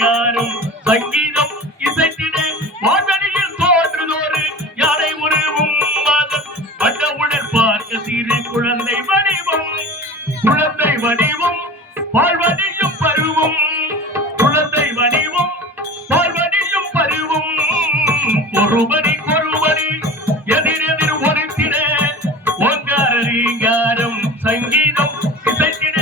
ரீங்காரம் சங்கீதம் இசைத்திட வான்வெளியில் தோன்றுதோறு யானை உருவும் மாதம் வந்த உடற் பார்க்க சிறு குழந்தை வடிவம் பால்வடியும் பருவம் குழந்தை வடிவம் பால்வடியும் பருவம் ஒருவரி எதிரெதிர் ஒருத்திட ஓங்கார ரீங்காரம் சங்கீதம் இசைத்திட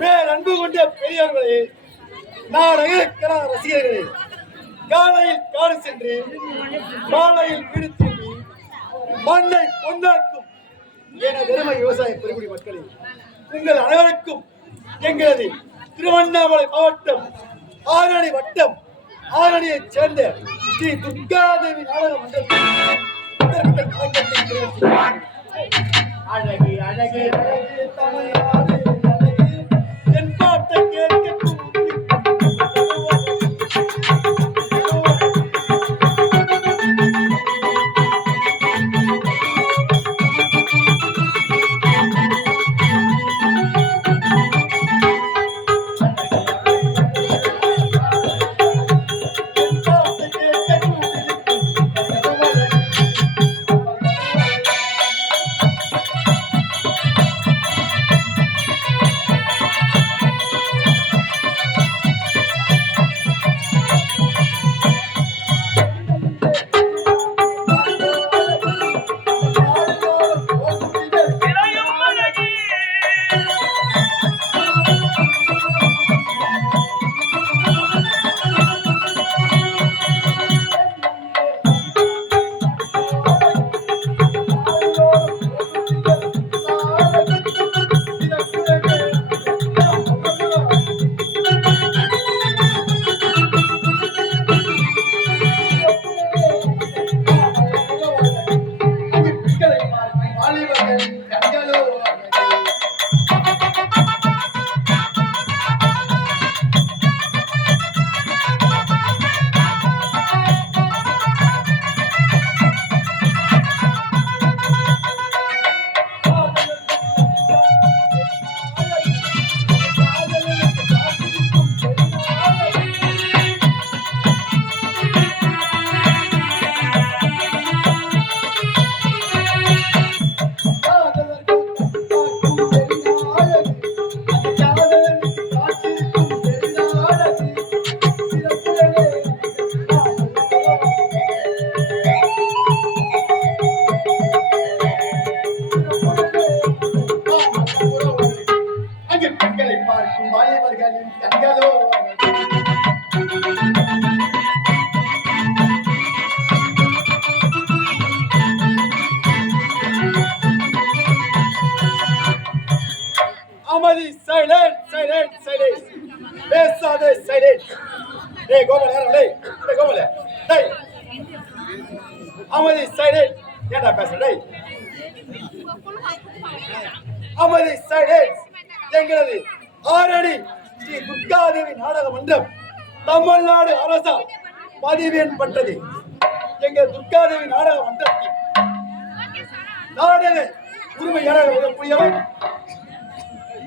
பேரன்பு கொண்ட பெரியவர்களே, நாடக கலா ரசிகர்களே, காலையில் காடு சென்று மாலையில் வீடு திரும்பி மண்ணை பொன்னாக்கும் என பெருமை விவசாய பெருங்குடி மக்களே, உங்கள் அனைவருக்கும் எங்களது திருவண்ணாமலை மாவட்டம் ஆரணி வட்டம் ஆரணியைச் சேர்ந்த ஸ்ரீ துர்காதேவி நாடக மன்றத்தில் அழகி அழகி அழகி தமிழ்நாடு என் பாட்டை கேட்க சைலன்ஸ். டேய் கோபால யாரா டேய்? டேய் கோபால. டேய். அமைதி சைலன்ஸ். ஏன்டா பேசுற டேய்? அமைதி சைலன்ஸ். எங்களது ஆரணி ஸ்ரீ துர்காதேவி நாடக மன்றம் தமிழ்நாடு அரசால் பதிவேன் பட்டது. எங்கள் துர்காதேவி நாடக மன்றத்தின் நாடக உரிமையாளர் விடக்கூடியவர்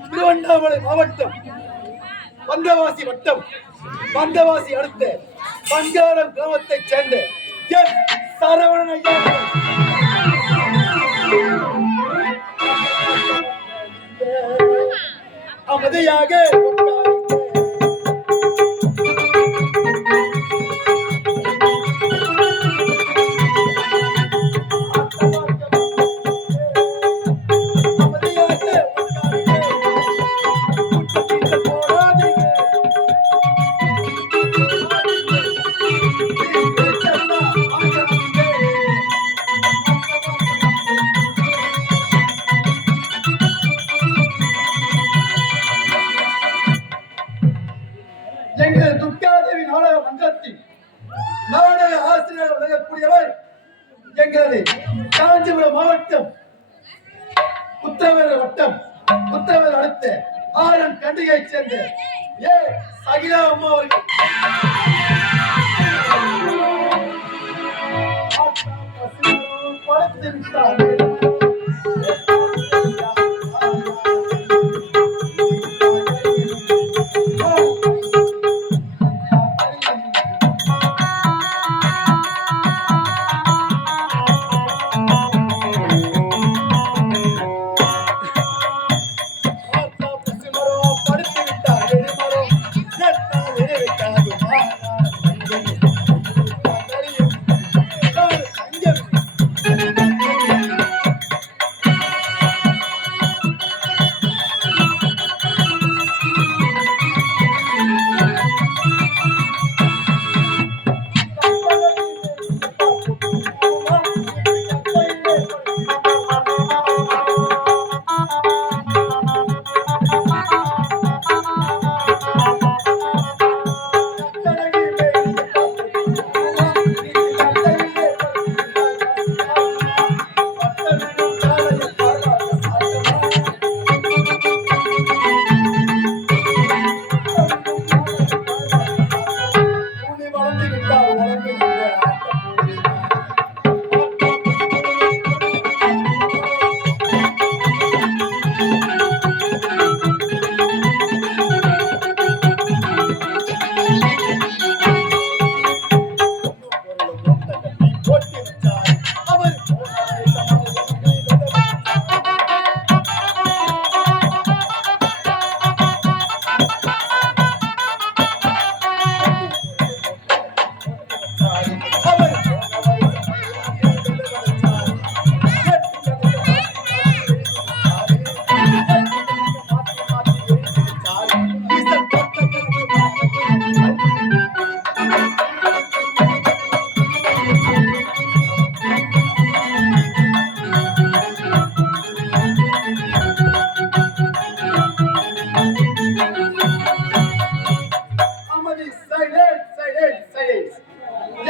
திருவண்ணாமலை மாவட்டம் வந்தவாசி வட்டம் வந்தவாசி அடுத்த பஞ்சாரம் கிராமத்தைச் சேர்ந்த எஸ் சரவணன் ஐயா. அமைதியாக எங்கள் துர்காதேவி நாடக மன்றத்தின் நாடக ஆசிரியர் விளங்கக்கூடியவர் எங்களது காஞ்சிபுரம் மாவட்டம் உத்தரவேல் வட்டம் உத்தரவேல் அடுத்த ஆரன் கண்டிகையைச் சேர்ந்த ஏ சகிலா அம்மா அவர்கள். படுத்து விட்டார்.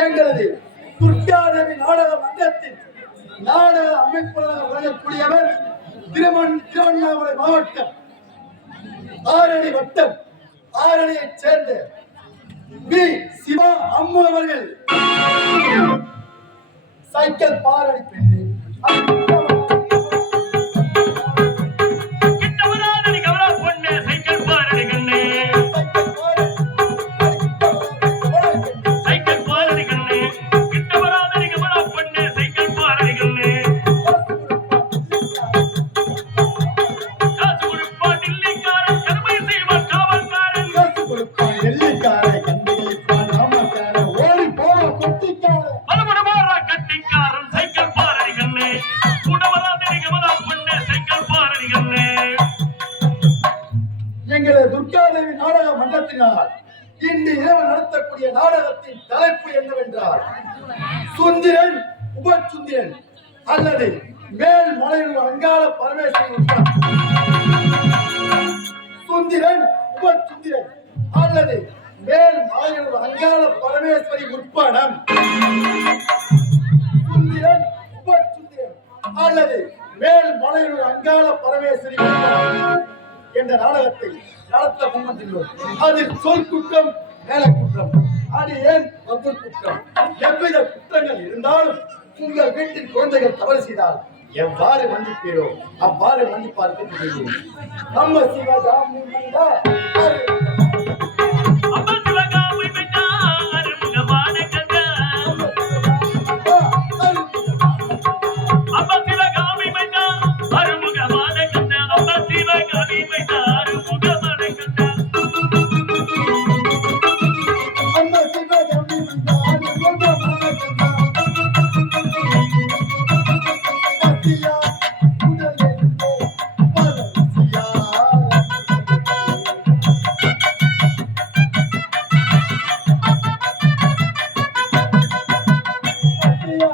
எங்களது துர்காதேவி நாடக மன்றத்தின் நாடக அமைப்பாளர் வழங்கக்கூடியவர் திருவண்ணாமலை மாவட்டம் ஆரணி வட்டம் ஆரணியைச் சேர்ந்த பி சிவா அம்மு அவர்கள். சைக்கிள் பாரடி பெண்ணு எங்களது துர்காதேவி நாடக மன்றத்தினால் இன்று இரவு நடத்தக்கூடிய நாடகத்தின் தலைப்பு என்னவென்றால் சுந்திரன் உபசுந்திரன் அல்லது மேல் மலையில் அங்காள பரமேஸ்வரன். சுந்திரன் உபசுந்திரன் அல்லது மேல் மாலையூர் அங்காள பரமேஸ்வரி உட்படம் சுந்திரன் உபசுந்திரன் அல்லது மேல் மலையூர் அங்காள பரமேஸ்வரி உட்படம் என்ற நாடகத்தை நடத்த முன்வந்துள்ளோம். அதில் சொல் குற்றம் மேல குற்றம் அது ஏன் வம்புல் குற்றம் எவ்வித குற்றங்கள் இருந்தாலும் உங்கள் வீட்டில் குழந்தைகள் தவறு செய்தால் எவ்வாறு மன்னிப்பீரோ அவ்வாறு மன்னிப்பார்கள். நம்ம சிவகாமி மந்தா அம்மா சிவகாமி மந்தா அருமுகமான கந்தா அம்மா சிவகாமி மந்தா அருமுகமான கந்தா அம்மா சிவகாமி மந்தா அருமுகமான கந்தா அம்மா சிவகாமி மந்தா அருமுகமான கந்தா பத்தியா உடலெந்தோ பரசியா பத்தியா